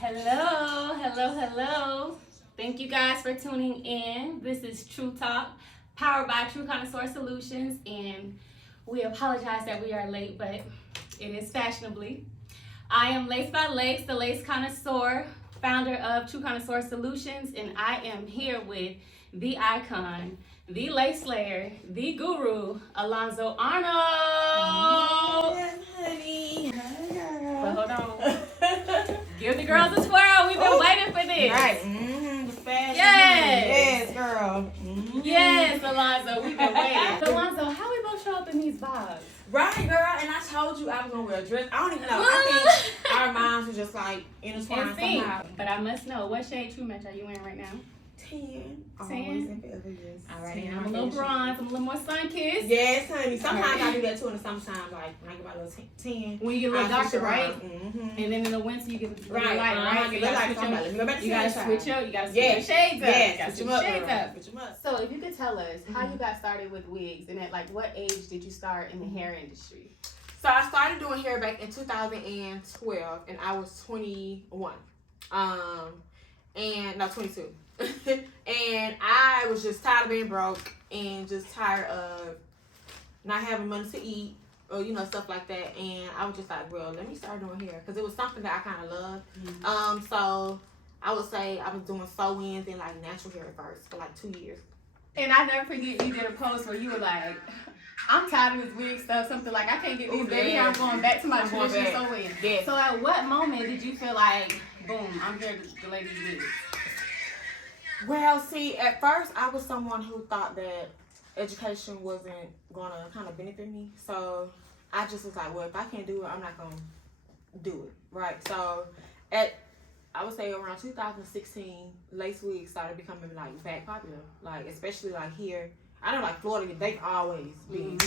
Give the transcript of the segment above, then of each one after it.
Hello, hello, hello. Thank you guys for tuning in. This is True Talk, powered by True Connoisseur Solutions, and we apologize that we are late, but it is fashionably. I am Lace by Lace, the Lace Connoisseur, founder of True Connoisseur Solutions, and I am here with the icon, the lace slayer, the guru, Alonzo Arnold. Yes, honey. But hold on. Give the girls a twirl. We've been waiting for this. Right. Mm-hmm. The fashion. Yes. Yes, girl. Mm-hmm. Yes, Alonzo. We've been waiting. So, Alonzo, how we both show up in these vibes? Right, girl. And I told you I was gonna wear a dress. I don't even know. I think our minds were just like intertwined somehow. But I must know, what shade True Match are you wearing right now? 10. 10? Always and forever, yes. All right, and I'm a little bronze. I'm a little more sun-kissed. Yes, honey. Sometimes I do that too, and sometimes like when I get my little 10. When you get a little darker, right? Mm-hmm. And then in the winter you get a little Right, light, right? You gotta switch up. You gotta switch yes. your shades up. Yes, You gotta switch switch them up, shades girl. up. Switch them up. So if you could tell us how you got started with wigs, and at like what age did you start in the hair industry? So I started doing hair back in 2012, and I was 21. And no, 22. And I was just tired of being broke and just tired of not having money to eat or stuff like that. And I was just like, well, let me start doing hair because it was something that I kind of loved. Mm-hmm. So I would say I was doing sew-ins and like natural hair at first for like 2 years. And I never forget you did a post where you were like, I'm tired of this wig stuff, something like I can't get these baby hair, I'm going back to my traditional sew-in. Yeah. So at what moment did you feel like, boom, I'm here to lay these wigs? Well, see, at first I was someone who thought that education wasn't gonna kind of benefit me. So I just was like, well, if I can't do it, I'm not gonna do it, right? So I would say around 2016, lace wigs started becoming like back popular, like especially like here. I know like Florida, they always be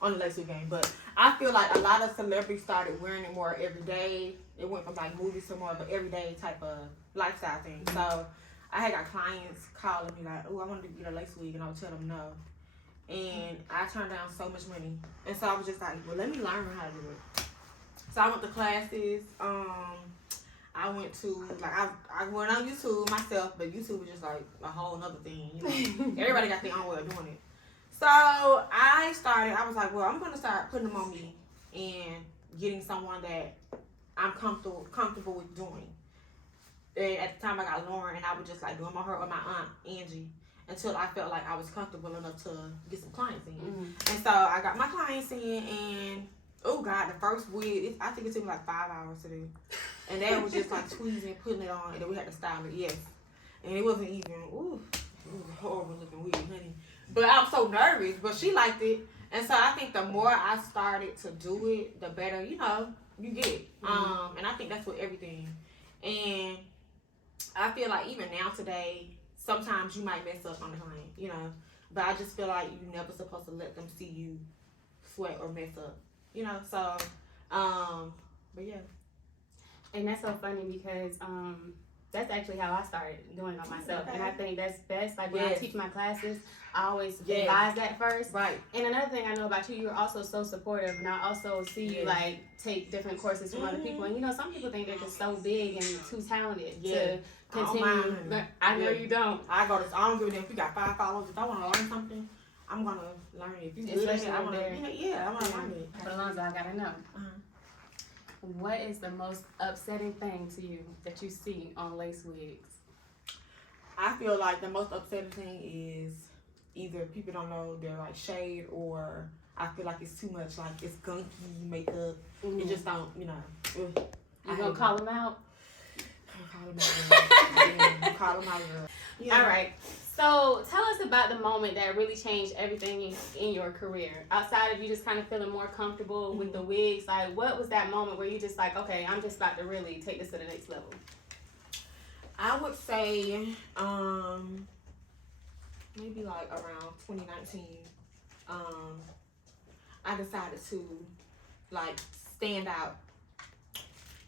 on the lace wig game, but I feel like a lot of celebrities started wearing it more every day. It went from like movies to more of an everyday type of lifestyle thing. So I had got clients calling me like, oh, I wanted to get a lace wig, and I would tell them no. And I turned down so much money. And so I was just like, well, let me learn how to do it. So I went to classes. I went to, like, I went on YouTube myself, but YouTube was just like a whole nother thing. Everybody got their own way of doing it. So I was like, well, I'm going to start putting them on me and getting someone that I'm comfortable with doing. And at the time I got Lauren, and I was just like doing my hair with my aunt Angie until I felt like I was comfortable enough to get some clients in. Mm-hmm. And so I got my clients in, and oh God, the first wig, I think it took me like 5 hours to do. And that was just like tweezing, putting it on, and then we had to style it, yes. And it wasn't even, it was a horrible looking wig, honey. But I was so nervous, but she liked it. And so I think the more I started to do it, the better, you get. Mm-hmm. And I think that's with everything. And I feel like even now today, sometimes you might mess up on the client, but I just feel like you're never supposed to let them see you sweat or mess up, so, but yeah. And that's so funny because that's actually how I started doing it on myself. And I think that's best. Like when I teach my classes, I always advise that first. Right. And another thing I know about you, you're also so supportive. And I also see you like take different courses from other people. And some people think they're just so big and too talented to continue. I know you don't. I don't give a damn if you got 5 followers. If I want to learn something, I'm going to learn it. If you good at it, I want to learn it. But Alonzo, I got to know. What is the most upsetting thing to you that you see on lace wigs? I feel like the most upsetting thing is either people don't know their like shade, or I feel like it's too much, like it's gunky makeup. Mm-hmm. It just don't, You gonna call them out? Call them out, girl. Yeah. All right. So tell us about the moment that really changed everything in your career. Outside of you just kind of feeling more comfortable with the wigs, like what was that moment where you just like, okay, I'm just about to really take this to the next level? I would say maybe like around 2019. I decided to like stand out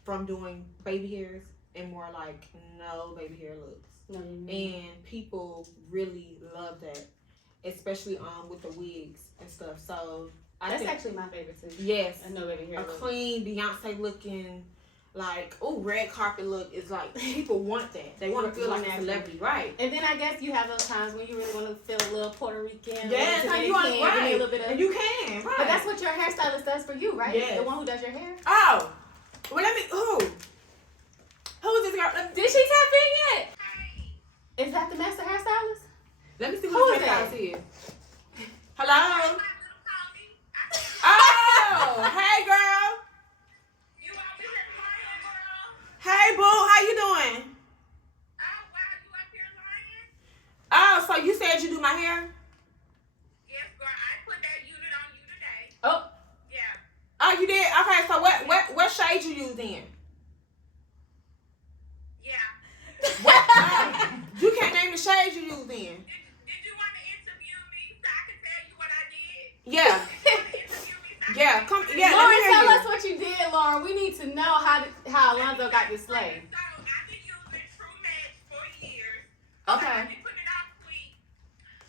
from doing baby hairs and more like no baby hair looks. Mm-hmm. And people really love that, especially with the wigs and stuff. So that's actually my favorite too. Yes, a no baby hair look. Clean Beyonce looking like, oh, red carpet look is like, people want that. They want to feel like a celebrity, right? And then I guess you have those times when you really want to feel a little Puerto Rican. Yes, and you want, right. right. A little bit of, and you can, right. But that's what your hairstylist does for you, right? Yes. The one who does your hair? Oh. Well, who is this girl? Did she tap in yet? Is that the master hairstylist? Let me see who who is the that? hairstylist is. Hello? Oh, hey, girl. Hey, boo, how you doing? Oh, so you said you do my hair? Yes, girl, I put that unit on you today. Oh. Yeah. Oh, you did? Okay, so what shade you use then? Yeah. What? You can't name the shades you use then. Did you want to interview me so I can tell you what I did? Yeah. Yeah, come. Yeah, Lauren, let me hear tell you. us what you did, Lauren. We need to know how Alonzo got this slave. So I've been using True Match for years. Okay. I've been putting it out sweet.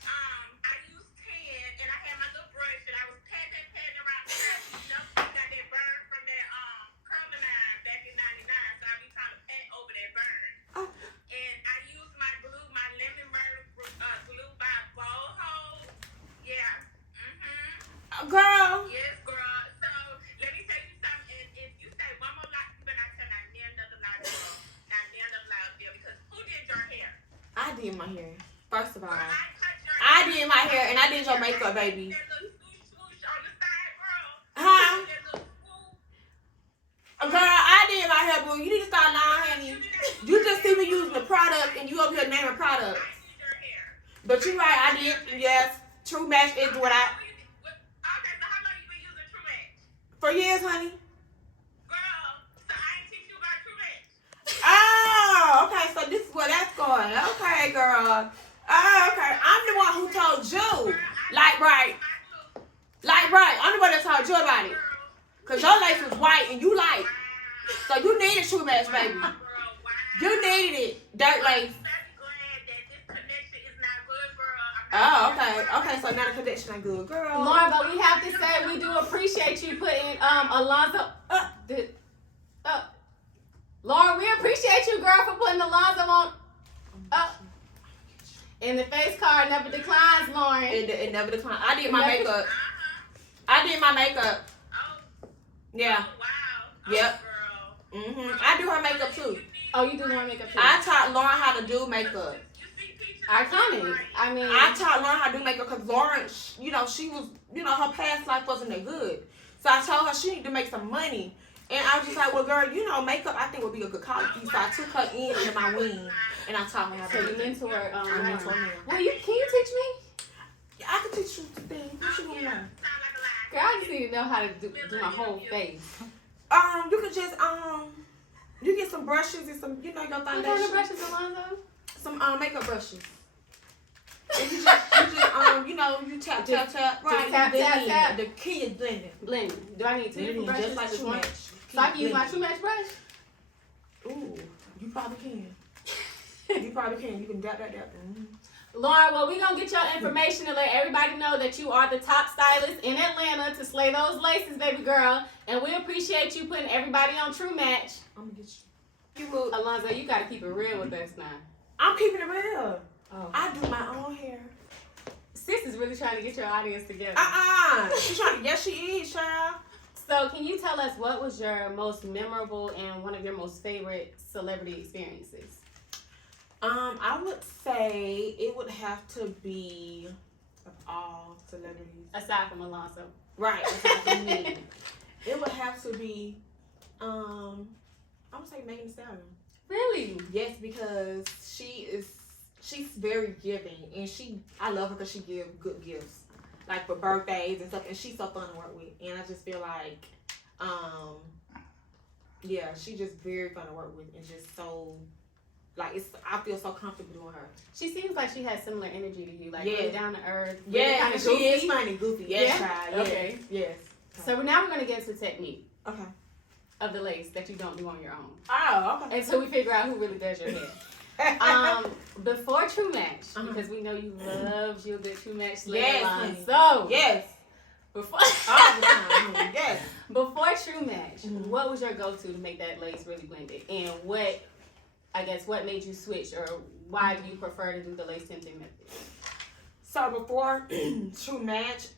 I used 10 and I had my little brush and I was patting around the curl. You know, I got that burn from that curling iron back in '99, so I be trying to pat over that burn. Oh. And I used my glue, my lemon myrtle glue by Boho. Yeah. Girl. Yes, girl. So let me tell you something. If you say one more lie, you better not tell not near another lie, girl. Not near another lie, girl. Because who did your hair? I did my hair. First of all, Girl, I cut your I hair. did my hair and I did your makeup, baby. That little swoosh swoosh on the side, girl. Huh? That little swoop. Girl, I did my hair, boo. You need to start lying, honey. You just see me using the product and you over here naming products. I did your hair. But you're right, I did. Yes, True Match is what I. Okay, so how long you been using True Match? For years, honey. Girl, so I ain't teach you about True Match. Oh, okay. So this is where that's going. Okay, girl. Oh, okay. I'm the one who told you. Like, right. I'm the one that told you about it. Cause your lace was white and you light. So you needed True Match, baby. You needed it. Dirt lace. Oh, okay. Okay, so now the connection ain't good, girl. Lauren, but we have to say we do appreciate you putting Alonzo Lauren, we appreciate you, girl, for putting Alonzo on and the face card never declines, Lauren. It never declined. I did my makeup. I did my makeup. Yeah. Wow. Yep. Girl. I do her makeup too. Oh, you do Lauren makeup too? I taught Lauren how to do makeup. Iconic. I mean, I taught Lauren how to do makeup because Lauren, she was, her past life wasn't that good. So I told her she needed to make some money. And I was just like, well, girl, makeup I think would be a good college fee. So I took her into my wing and I taught her how to so do you mentor I mentor her. Well, can you teach me? Yeah, I can teach you the thing. What you want to know? Girl, I just need to know how to do my whole face. You could just, you get some brushes and some, your foundation. What kind of brushes, Alonzo? Some makeup brushes. And you tap, right? Tap, tap. The key is blending. Blending. Do I need two different brushes? Just like Just True one? Match. So I can use my True Match brush? Ooh, you probably can. You can dap. Mm-hmm. Lauren, well, we're going to get your information and let everybody know that you are the top stylist in Atlanta to slay those laces, baby girl. And we appreciate you putting everybody on True Match. I'm going to get you. Alonzo, you got to keep it real with us now. I'm keeping it real. Oh. I do my own hair. Sis is really trying to get your audience together. She's trying to, yes, she is, child. So can you tell us what was your most memorable and one of your most favorite celebrity experiences? I would say it would have to be of all celebrities. Aside from Alonzo. Right, aside from me. It would have to be, I would say Megan Thee Stallion. Really? Yes, because she's very giving, and I love her because she gives good gifts, like for birthdays and stuff, and she's so fun to work with, and I just feel like, she's just very fun to work with, and just so, like, I feel so comfortable doing her. She seems like she has similar energy to you, like Yeah. really down to earth. Yeah, kind of she is funny, goofy. Yes, Yeah? child. Yes. Okay. Yes. So now we're going to get into technique Okay. of the lace that you don't do on your own. Oh, okay. Until we figure out who really does your hair. Before True Match, because we know you love your good True Match slay Yes, line. honey. So, Yes. Before All the time. Yes. Before True Match, what was your go-to to make that lace really blended? And what made you switch, or why do you prefer to do the lace tinting method? So before True Match,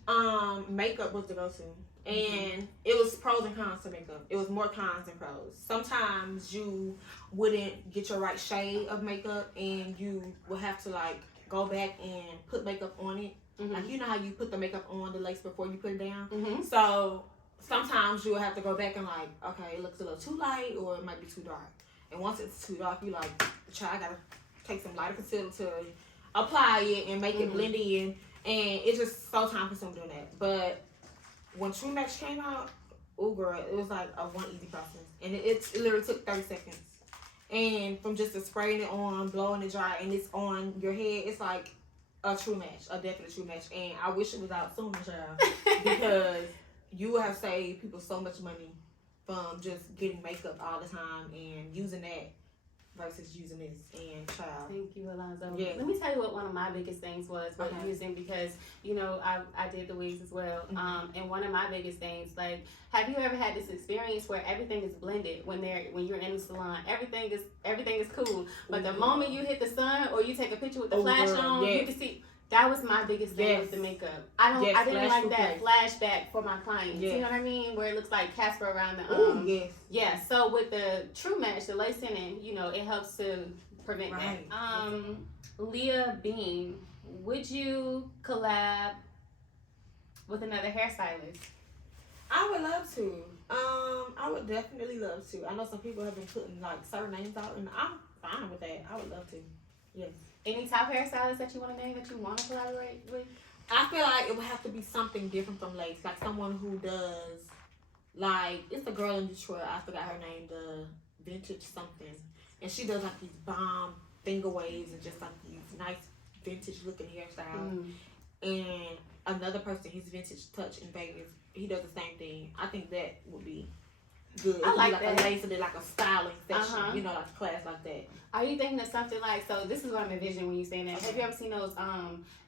makeup was the go-to. And it was pros and cons to makeup. It was more cons than pros. Sometimes you wouldn't get your right shade of makeup, and you would have to like go back and put makeup on it. Like, you know how you put the makeup on the lace before you put it down? So sometimes you'll have to go back and like, okay, it looks a little too light, or it might be too dark. And once it's too dark, you like, I gotta take some lighter concealer to apply it and make it blend in. And it's just so time consuming doing that. But when True Match came out, oh girl, it was like a one easy process. And it literally took 30 seconds. And from just spraying it on, blowing it dry, and it's on your head, it's like a True Match, a definite True Match. And I wish it was out sooner, child. Because you would have saved people so much money from just getting makeup all the time and using that versus using this. And child. Thank you, Alonzo. Yeah. Let me tell you what one of my biggest things was with using, because you know I did the wigs as well. And one of my biggest things, like, have you ever had this experience where everything is blended when you're in the salon? Everything is cool, but the moment you hit the sun or you take a picture with the flash on, you can see. That was my biggest thing with the makeup. I didn't like that flashback for my clients. You know what I mean? Where it looks like Casper around the Yeah. So with the True Match, the lace tinting, you know, it helps to prevent that. Leah Bean, would you collab with another hairstylist? I would love to. I would definitely love to. I know some people have been putting like certain names out, and I'm fine with that. I would love to. Yes. Any top hairstylists that you want to name that you want to collaborate with? I feel like it would have to be something different from lace, like someone who does, like, it's a girl in Detroit, I forgot her name, the vintage something, and she does like these bomb finger waves and just like these nice vintage looking hairstyles. And another person, his Vintage Touch in Vegas, he does the same thing. I think that would be good. I like that. A lace and then like a styling section, you know, like a class like that. Are you thinking of something like, so this is what I'm envisioning when you're saying that. Have you ever seen those,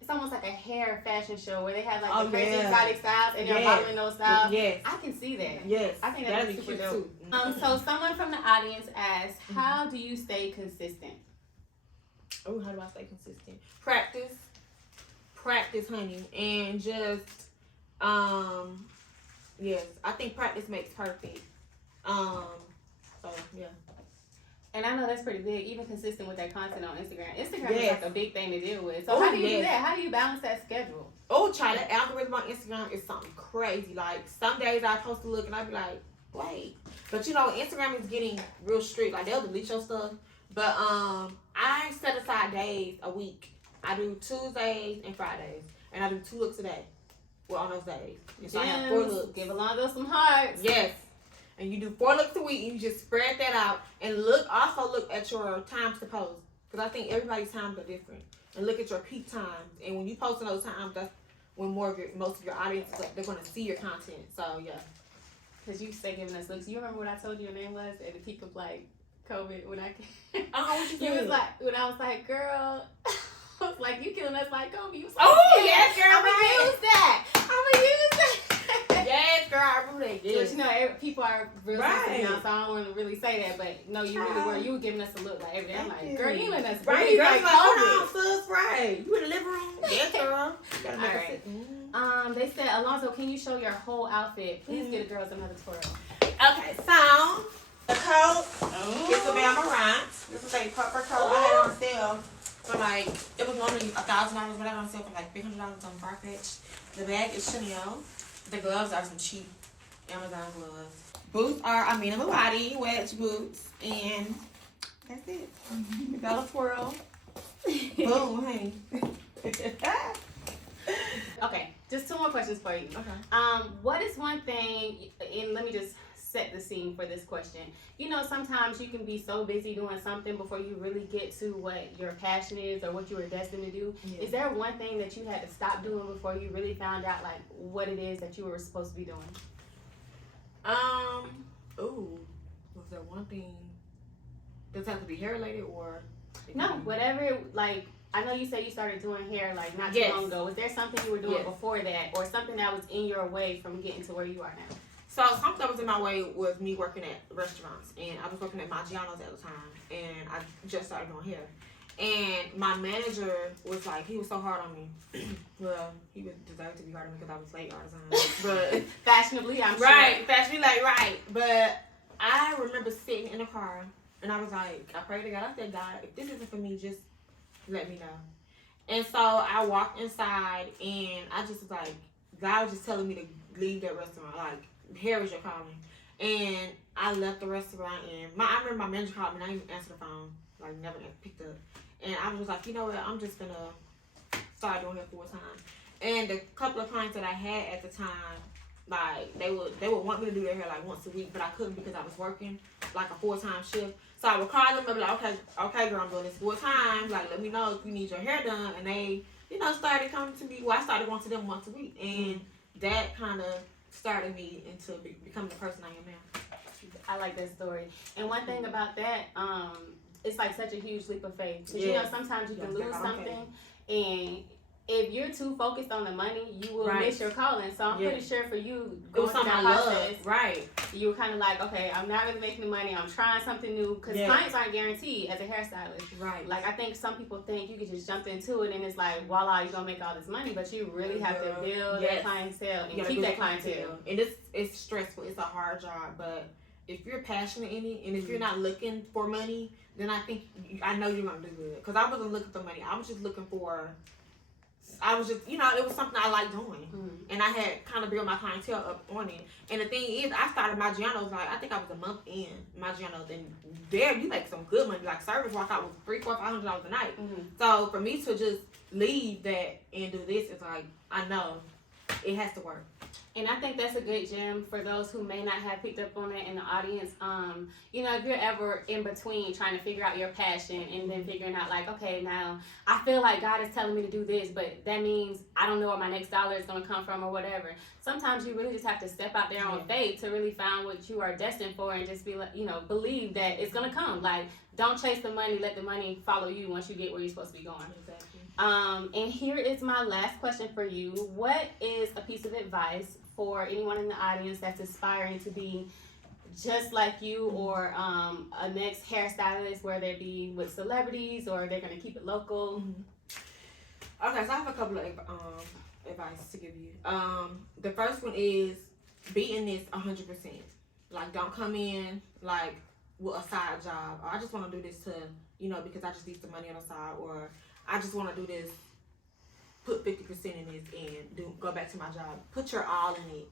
it's almost like a hair fashion show where they have like the crazy exotic styles and they're modeling those styles? Yes. I can see that. Yes. I think that'd be super dope. So someone from the audience asked, how do you stay consistent? Oh, how do I stay consistent? Practice, honey. And just, yes, I think practice makes perfect. So, yeah. And I know that's pretty big, even consistent with that content on Instagram. Instagram is like a big thing to deal with. So how do you do that? How do you balance that schedule? Oh, child, the algorithm on Instagram is something crazy. Like, some days I post a look and I be like, wait. But you know, Instagram is getting real strict. Like, they'll delete your stuff. But I set aside days a week. I do Tuesdays and Fridays. And I do 2 looks a day. Well, on those days. And so I have 4 looks. Give Alonzo some hearts. Yes. And you do 4 looks a week, and you just spread that out. And also look at your times to post. Because I think everybody's times are different. And look at your peak times. And when you post in those times, that's when most of your audience, they're going to see your content. So, yeah. Because you stay giving us looks. You remember what I told you your name was at the peak of, like, COVID when I came? What you was like, when I was like, girl, I was like, you killing us like COVID. You was like, oh, yes, girl. I'm going to use that. Yes, girl, I remember that. Yes. But you know, people are real sensitive now, so I don't want to really say that. But no, you really were. You were giving us a look like every day. I'm like, girl, you letting us breathe like COVID. Hold on, sis, right? You in the living room? Yes, girl. All right. They said, Alonzo, can you show your whole outfit? Please get the girls another twirl. Okay, so the coat is a Morant. This is a puffer coat I had on sale for like, it was normally $1,000, but I had on sale for like $300 on Farfetch. The bag is Chanel. The gloves are some cheap Amazon gloves. Boots are Amina Muaddi wedge boots, and that's it. Bella twirl. Boom, honey. Okay, just 2 more questions for you. Okay. What is one thing, and let me just set the scene for this question. You know, sometimes you can be so busy doing something before you really get to what your passion is or what you were destined to do. Yeah. Is there one thing that you had to stop doing before you really found out like what it is that you were supposed to be doing? Was there one thing? Does it have to be hair related or? No, whatever. Like, I know you said you started doing hair like not too Yes. long ago. Was there something you were doing Yes. before that, or something that was in your way from getting to where you are now? So something that was in my way was me working at restaurants, and I was working at Maggiano's at the time, and I just started doing hair. And my manager was like, he was so hard on me. Well, he was deserved to be hard on me because I was late all the time. But Fashionably, I'm sure. right, fashionably, like right. But I remember sitting in the car, and I was like, I prayed to God. I said, God, if this isn't for me, just let me know. And so I walked inside, and I just was like, God was just telling me to leave that restaurant. Like, hair is your calling. And I left the restaurant, and I remember my manager called me, and I didn't even answer the phone. Like, never picked up. And I was just like, you know what, I'm just going to start doing it full time. And the couple of clients that I had at the time, like, they would want me to do their hair, like, once a week, but I couldn't because I was working, like, a full-time shift. So I would call them and be like, okay, girl, I'm doing this full time. Like, let me know if you need your hair done. And they, started coming to me. Well, I started going to them once a week. And that kind of started me into becoming the person I am now. I like that story. And one thing about that, it's like such a huge leap of faith. Because, Yes. sometimes you can Yes, lose okay. something, and if you're too focused on the money, you will Right. miss your calling. So I'm pretty sure for you, It going was through something that I process, love. Right. you were kind of like, okay, I'm not really making the money. I'm trying something new. Because Yes. clients aren't guaranteed as a hairstylist. Right. Like, I think some people think you can just jump into it and it's like, voila, you're going to make all this money. But you really have to build that Yes. clientele You and gotta keep build that clientele. And it's stressful. It's a hard job. But if you're passionate in it, and if you're not looking for money, then I know you're going to do good. Because I wasn't looking for money. I was just looking for... it was something I liked doing. And I had kind of built my clientele up on it. And the thing is, I started Maggiano's, like, I think I was a month in Maggiano's. And there, you make some good money. Like, service walk out with $300, $400 a night. So, for me to just leave that and do this, it's like, I know it has to work. And I think that's a good gem for those who may not have picked up on it in the audience. If you're ever in between trying to figure out your passion and then figuring out like, okay, now I feel like God is telling me to do this, but that means I don't know where my next dollar is going to come from or whatever. Sometimes you really just have to step out there on faith to really find what you are destined for and just be like, believe that it's going to come. Like, don't chase the money, let the money follow you once you get where you're supposed to be going. Exactly. And here is my last question for you. What is a piece of advice for anyone in the audience that's aspiring to be just like you, or a next hairstylist, whether it be with celebrities or they're going to keep it local? Okay, so I have a couple of advice to give you. The first one is be in this 100%. Like, don't come in like with a side job, or I just want to do this to, because I just need some money on the side, or I just want to do this, put 50% in this and go back to my job. Put your all in it